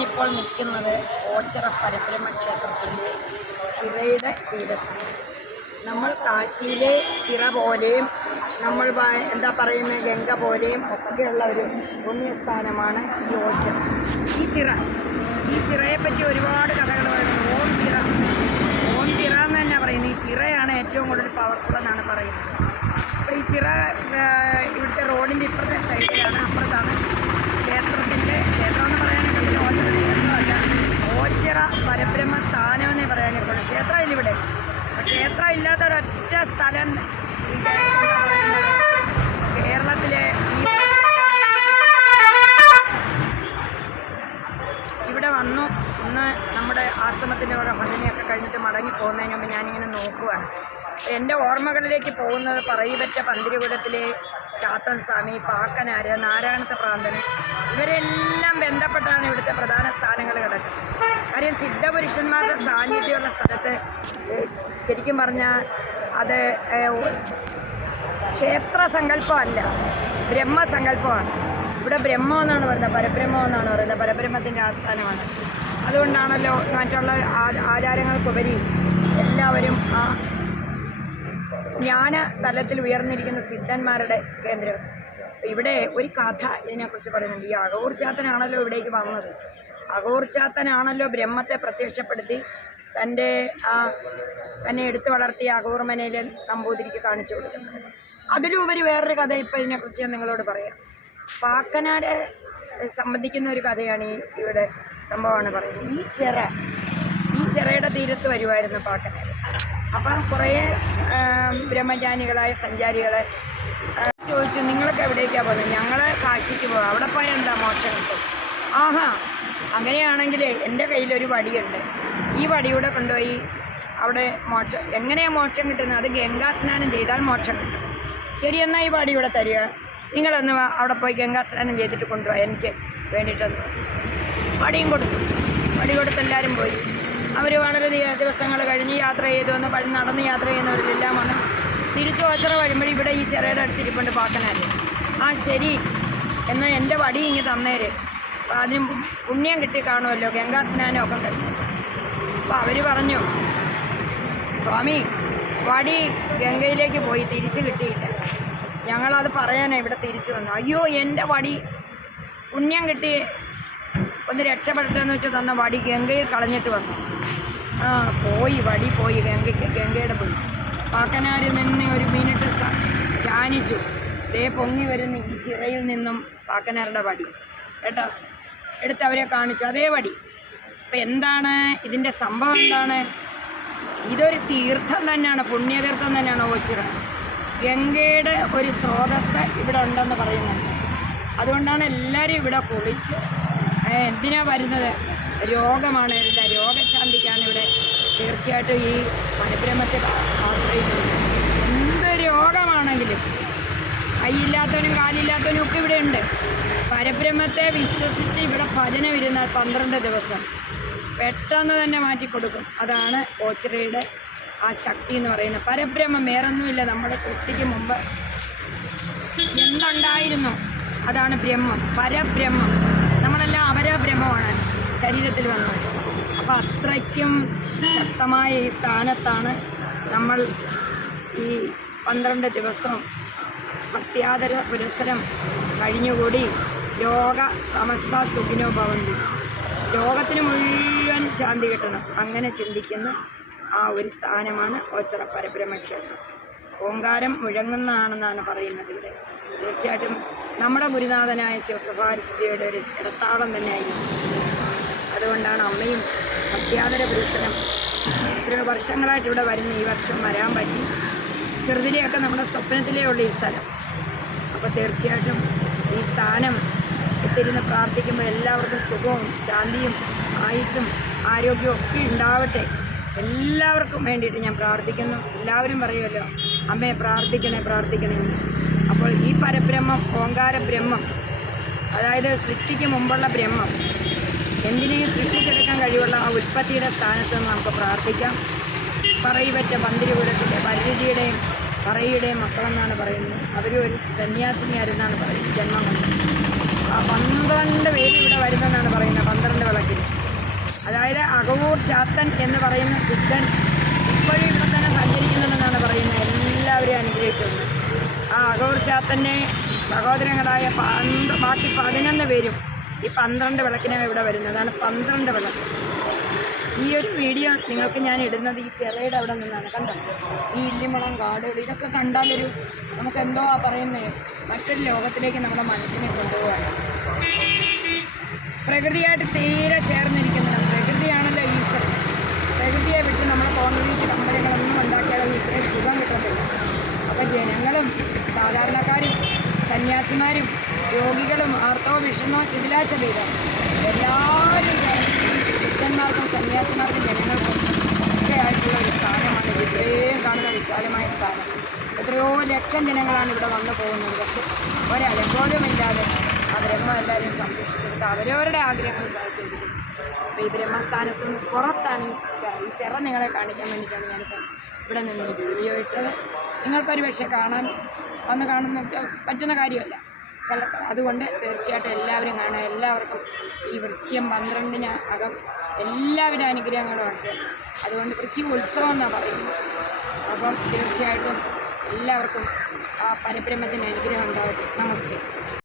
ഞാനിപ്പോൾ നിൽക്കുന്നത് ഓച്ചിറ പരബ്രഹ്മ ക്ഷേത്രത്തിൻ്റെ ചിറയുടെ തീരത്ത്. നമ്മൾ കാശിയിലെ ചിറ പോലെയും നമ്മൾ എന്താ പറയുന്നത് ഗംഗ പോലെയും ഒക്കെയുള്ള ഒരു പുണ്യസ്ഥാനമാണ് ഈ ഓച്ചിറ. ഈ ചിറയെപ്പറ്റി ഒരുപാട് കഥകൾ പറയുന്നത്. ഓം ചിറ എന്ന് തന്നെ പറയുന്നത്. ഈ ചിറയാണ് ഏറ്റവും കൂടുതൽ പവർഫുൾ എന്നാണ് പറയുന്നത്. അപ്പോൾ ഈ ചിറ ഇവിടുത്തെ റോഡിൻ്റെ ഇപ്പുറത്തെ സൈഡിലാണ്, അപ്പുറത്താണ് ക്ഷേത്രം എന്ന് പറയാനൊക്കെ ഓച്ചിറ ക്ഷേത്രമല്ല, ഓച്ചിറ പരബ്രഹ്മ സ്ഥാനം എന്നേ പറയാനൊക്കെ ഉള്ളൂ. ക്ഷേത്രമില്ല ഇവിടെ. ക്ഷേത്രം ഇല്ലാത്തൊരൊറ്റ സ്ഥലം കേരളത്തിലെ ഇവിടെ വന്നു. ഇന്ന് നമ്മുടെ ആശ്രമത്തിൻ്റെ കൂടെ ഭജനയൊക്കെ കഴിഞ്ഞിട്ട് മടങ്ങി പോകുന്നതിന് മുമ്പ് ഞാനിങ്ങനെ നോക്കുവാണ്. എൻ്റെ ഓർമ്മകളിലേക്ക് പോകുന്നത് പറയിപ്പറ്റ പന്തിരികുലത്തിലെ ചാത്തൻ സ്വാമി, പാക്കനാര്, നാരായണത്തെ പ്രാന്തന്, ഇവരെല്ലാം ബന്ധപ്പെട്ടാണ് ഇവിടുത്തെ പ്രധാന സ്ഥാനങ്ങൾ കിടക്കുന്നത്. കാര്യം സിദ്ധപുരുഷന്മാരുടെ സാന്നിധ്യമുള്ള സ്ഥലത്ത് ശരിക്കും പറഞ്ഞാൽ അത് ക്ഷേത്ര സങ്കല്പമല്ല, ബ്രഹ്മസങ്കല്പമാണ്. ഇവിടെ ബ്രഹ്മം എന്നാണ് പറയുന്നത്, പരബ്രഹ്മം എന്നാണ് പറയുന്നത്. പരബ്രഹ്മത്തിൻ്റെ ആസ്ഥാനമാണ്. അതുകൊണ്ടാണല്ലോ മറ്റുള്ള ആചാരങ്ങൾക്കുപരി എല്ലാവരും ആ ജ്ഞാന തലത്തിൽ ഉയർന്നിരിക്കുന്ന സിദ്ധന്മാരുടെ കേന്ദ്രം. ഇവിടെ ഒരു കഥ ഇതിനെക്കുറിച്ച് പറയുന്നുണ്ട്. ഈ അഘോർചാത്തനാണല്ലോ ഇവിടേക്ക് വന്നത്. അഘോർചാത്തനാണല്ലോ ബ്രഹ്മത്തെ പ്രത്യക്ഷപ്പെടുത്തി തന്നെ എടുത്തു വളർത്തിയ അഘോർമനയിൽ നമ്പൂതിരിക്ക് കാണിച്ചു കൊടുക്കുന്നത്. അതിലുപരി വേറൊരു കഥ ഇപ്പോൾ ഇതിനെക്കുറിച്ച് ഞാൻ നിങ്ങളോട് പറയാം. പാക്കനാരെ സംബന്ധിക്കുന്ന ഒരു കഥയാണ് ഇവിടെ സംഭവമാണ് പറയുന്നത്. ഈ ചിറയുടെ തീരത്ത് വരുമായിരുന്നു പാക്കനാർ. അപ്പം കുറേ ബ്രഹ്മജ്ഞാനികളായ സഞ്ചാരികളെ ചോദിച്ചു, നിങ്ങളൊക്കെ എവിടേക്കാണ് പോകുന്നത്? ഞങ്ങൾ കാശിക്ക് പോകാം. അവിടെ പോയാൽ എന്താ മോക്ഷം കിട്ടും? ആഹാ, അങ്ങനെയാണെങ്കിൽ എൻ്റെ കയ്യിലൊരു വടിയുണ്ട്. ഈ വടിയൂടെ കൊണ്ടുപോയി അവിടെ എങ്ങനെയാണ് മോക്ഷം കിട്ടുന്നത്? അത് ഗംഗാസ്നാനം ചെയ്താൽ മോക്ഷം കിട്ടും. ശരി, എന്നാൽ ഈ വടിയൂടെ തരിക. നിങ്ങളൊന്ന് അവിടെ പോയി ഗംഗാസ്നാനം ചെയ്തിട്ട് കൊണ്ടുപോയി എനിക്ക് വേണ്ടിയിട്ടൊന്ന്. വടി കൊടുത്ത് എല്ലാവരും പോയി. അവർ വളരെ ദിവസങ്ങൾ കഴിഞ്ഞ് യാത്ര ചെയ്തു വന്ന് നടന്ന് യാത്ര ചെയ്യുന്നവരിലെല്ലാം വന്ന് തിരിച്ച് ഓച്ചിറ വരുമ്പോൾ ഇവിടെ ഈ ചിറയുടെ അടുത്തിരിപ്പുണ്ട് പാക്കനാര്. ആ ശരി, എന്നാൽ എൻ്റെ വടി ഇങ്ങ് തന്നേര്, അപ്പോൾ അതിന് പുണ്യം കിട്ടി കാണുമല്ലോ, ഗംഗാസ്നാനമൊക്കെ കഴിഞ്ഞു. അപ്പോൾ അവർ പറഞ്ഞു, സ്വാമി വടി ഗംഗയിലേക്ക് പോയി, തിരിച്ച് കിട്ടിയില്ല. ഞങ്ങളത് പറയാനാണ് ഇവിടെ തിരിച്ചു വന്നു. അയ്യോ, എൻ്റെ വടി പുണ്യം കിട്ടി ഒന്ന് രക്ഷപ്പെടട്ടെന്ന് വെച്ച് തന്ന വടി ഗംഗയിൽ കളഞ്ഞിട്ട് വന്നു. വടി പോയി ഗംഗയുടെ പോയി. പാക്കനാർ നിന്ന് ഒരു മിനിറ്റ് ധ്യാനിച്ചു. ദേ പൊങ്ങി വരുന്ന ഈ ചിറയിൽ നിന്നും പാക്കനാരുടെ വടി കേട്ടോ എടുത്ത് അവരെ കാണിച്ചു, അതേ വടി. അപ്പം എന്താണ് ഇതിൻ്റെ സംഭവം? എന്താണ്? ഇതൊരു തീർത്ഥം തന്നെയാണ്, പുണ്യതീർത്ഥം തന്നെയാണ് ഓച്ചിറ. ഗംഗയുടെ ഒരു സ്രോതസ്സ് ഇവിടെ ഉണ്ടെന്ന് പറയുന്നുണ്ട്. അതുകൊണ്ടാണ് എല്ലാവരും ഇവിടെ കുളിച്ച് എന്തിനാണ് വരുന്നത്? രോഗമാണ്, എല്ലാ രോഗശാന്തിക്കാണ് ഇവിടെ തീർച്ചയായിട്ടും ഈ പരബ്രഹ്മത്തെ ആശ്രയിക്കുന്നത്. എന്ത് രോഗമാണെങ്കിലും കൈയില്ലാത്തവനും കാലില്ലാത്തവനും ഒക്കെ ഇവിടെ ഉണ്ട്. പരബ്രഹ്മത്തെ വിശ്വസിച്ച് ഇവിടെ ഭജന ഇരുന്നാൽ 12 ദിവസം പെട്ടെന്ന് തന്നെ മാറ്റിക്കൊടുക്കും. അതാണ് ഓച്ചിറയുടെ ആ ശക്തി എന്ന് പറയുന്നത്. പരബ്രഹ്മം വേറൊന്നുമില്ല. നമ്മുടെ സൃഷ്ടിക്ക് മുമ്പ് എന്തുണ്ടായിരുന്നു അതാണ് ബ്രഹ്മം, പരബ്രഹ്മം. നമ്മളെല്ലാം അപരബ്രഹ്മമാണ് ശരീരത്തിൽ വന്നത്. അപ്പോൾ അത്രയ്ക്കും ശക്തമായ ഈ സ്ഥാനത്താണ് നമ്മൾ ഈ 12 ദിവസവും ഭക്ത്യാദര പുരസ്സരം കഴിഞ്ഞുകൂടി ലോക സമസ്ത സുഖിനോ ഭവന്തി, ലോകത്തിന് മുഴുവൻ ശാന്തി കിട്ടണം, അങ്ങനെ ചിന്തിക്കുന്ന ആ ഒരു സ്ഥാനമാണ് ഓച്ചിറ പരബ്രഹ്മക്ഷേത്രം. ഓങ്കാരം മുഴങ്ങുന്നതാണെന്നാണ് പറയുന്നത് ഇവിടെ. തീർച്ചയായിട്ടും നമ്മുടെ ഗുരുനാഥനായ ശിവപ്രഭാരിസിദ്ധിയുടെ ഒരു ഇടത്താളം തന്നെയായിരിക്കും. അതുകൊണ്ടാണ് അമ്മയും ഭക്ത്യാദര പുരസ്സരം എത്രയോ വർഷങ്ങളായിട്ട് ഇവിടെ വരുന്ന ഈ വർഷം വരാൻ പറ്റി. ചെറുതിലെയൊക്കെ നമ്മുടെ സ്വപ്നത്തിലേ ഉള്ള ഈ സ്ഥലം. അപ്പോൾ തീർച്ചയായിട്ടും ഈ സ്ഥാനം എത്തിരുന്ന് പ്രാർത്ഥിക്കുമ്പോൾ എല്ലാവർക്കും സുഖവും ശാന്തിയും ആയുസ്സും ആരോഗ്യവും ഒക്കെ ഉണ്ടാവട്ടെ. എല്ലാവർക്കും വേണ്ടിയിട്ട് ഞാൻ പ്രാർത്ഥിക്കുന്നു. എല്ലാവരും പറയുമല്ലോ, അമ്മയെ പ്രാർത്ഥിക്കണേ. അപ്പോൾ ഈ പരബ്രഹ്മം, ഓങ്കാര ബ്രഹ്മം, അതായത് സൃഷ്ടിക്ക് മുമ്പുള്ള ബ്രഹ്മം, എന്തിനേയും സൃഷ്ടിച്ചെടുക്കാൻ കഴിവുള്ള ആ ഉൽപ്പത്തിയുടെ സ്ഥാനത്ത് നിന്ന് നമുക്ക് പ്രാർത്ഥിക്കാം. പറയിപ്പറ്റ പന്തിരികുലത്തിൻ്റെ പരിധിയുടെയും പറയുടെയും മക്കളെന്നാണ് പറയുന്നത്. അവരും ഒരു സന്യാസിനിയായിരുന്നാണ് പറയുന്നത് ജന്മം കൊണ്ട്. ആ 12 പേര് ഇവിടെ വരുന്നെന്നാണ് പറയുന്നത് 12 വിളക്കിന്. അതായത് അകവൂർ ചാത്തൻ എന്ന് പറയുന്ന സിദ്ധൻ ഇപ്പോഴും ഇവിടെ തന്നെ സഞ്ചരിക്കുന്നുണ്ടെന്നാണ് പറയുന്നത്. എല്ലാവരെയും അനുഗ്രഹിച്ചുകൊണ്ട് ആ അകവൂർ ചാത്തൻ്റെ സഹോദരങ്ങളായ ബാക്കി 11 പേരും ഈ 12 വിളക്കിനാണ് ഇവിടെ വരുന്നത്. അതാണ് 12 വിളക്ക്. ഈ ഒരു വീഡിയോ നിങ്ങൾക്ക് ഞാൻ ഇടുന്നത് ഈ ചിറയുടെ അവിടെ നിന്നാണ്. കണ്ടോ, ഈ ഇല്ലിമുളം കാടുകൾ ഇതൊക്കെ കണ്ടാലൊരു നമുക്കെന്തോ പറയുന്നത് മറ്റൊരു ലോകത്തിലേക്ക് നമ്മുടെ മനസ്സിനെ കൊണ്ടുപോകാൻ. പ്രകൃതിയായിട്ട് തീരെ ചേർന്നിരിക്കുന്നതാണ്. പ്രകൃതിയാണല്ലോ ഈശ്വരൻ. പ്രകൃതിയെ വിട്ട് നമ്മൾ കോൺക്രീറ്റ് കമ്പനികളൊന്നും ഉണ്ടാക്കിയാലൊന്നും ഇത്രയും സുഖം കിട്ടത്തില്ല. അപ്പോൾ ജനങ്ങളും സാധാരണക്കാരും സന്യാസിമാരും രോഗികളും ആർത്തവ വിഷമോ ശിഥിലാചലീതം എല്ലാവരും ഭക്തന്മാർക്കും സന്യാസിമാർക്കും ജനങ്ങൾക്കും ഒക്കെ ആയിട്ടുള്ള ഒരു സ്ഥാനമാണ് ഇത്രയും കാണുന്ന വിശാലമായ സ്ഥാനം. എത്രയോ ലക്ഷം ജനങ്ങളാണ് ഇവിടെ വന്നു പോകുന്നത്. പക്ഷെ ഒരലങ്കോലമില്ലാതെ ആ ബ്രഹ്മ എല്ലാവരെയും സംരക്ഷിച്ചെടുത്ത് അവരവരുടെ ആഗ്രഹങ്ങൾ സാധിച്ചിരിക്കുന്നത്. അപ്പോൾ ഈ ബ്രഹ്മസ്ഥാനത്ത് നിന്ന് പുറത്താണ് ഈ ചിറ നിങ്ങളെ കാണിക്കാൻ വേണ്ടിയിട്ടാണ് ഞാനിപ്പോൾ ഇവിടെ നിന്ന് ഈ വീഡിയോ ഇട്ടത്. നിങ്ങൾക്കൊരു പക്ഷേ കാണുന്ന പറ്റുന്ന കാര്യമല്ല അതുകൊണ്ട് തീർച്ചയായിട്ടും എല്ലാവരും കാണുക. എല്ലാവർക്കും ഈ വൃശ്ചികം 12-ന് അകം എല്ലാവരുടെ അനുഗ്രഹങ്ങളും ഉണ്ട്. അതുകൊണ്ട് വൃശ്ചിക ഉത്സവം എന്നാണ് പറയുന്നത്. അപ്പം തീർച്ചയായിട്ടും എല്ലാവർക്കും ആ പരബ്രഹ്മത്തിൻ്റെ അനുഗ്രഹം ഉണ്ടാവട്ടെ. നമസ്തേ.